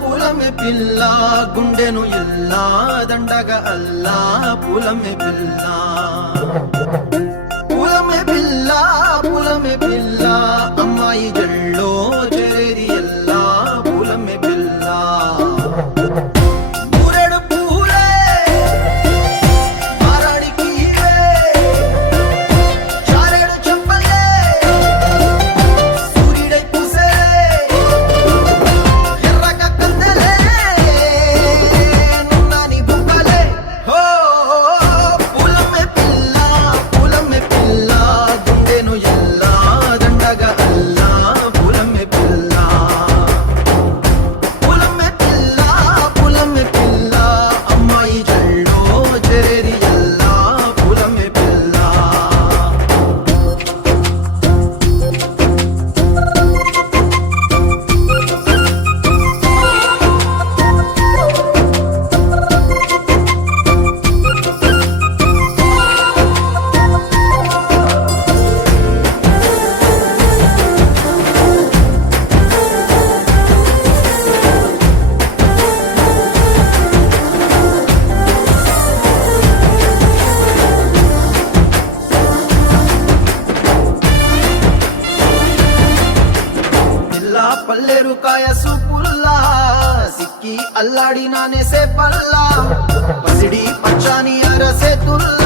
పూలమే పిల్ల గుండెను ఎల్లా దండగ అల్లా పూలమే పిల్ల పూలమే పిల్ల అమ్మాయి జల్లో చేరేది ఎల్లా పూలమే పిల్ల ఊరెడు పూలే మారాడికి చారెడు చెప్పలే సూర్యుడై పూసే ఎర్రగ కందలే నున్నాని బుక్కలే హో పూలమే పిల్ల గుండెను ఎల్లా దండగ అల్లా పూలమే పిల్ల అమ్మాయి జల్లో చేరేది ఎల్లా పూలమే పిల్ల పల్లెరు కాయ సూపుల్లా సిక్కి అల్లాడి నానేసే పల్లా పసిడి పచ్చాని అరసే తుల్లా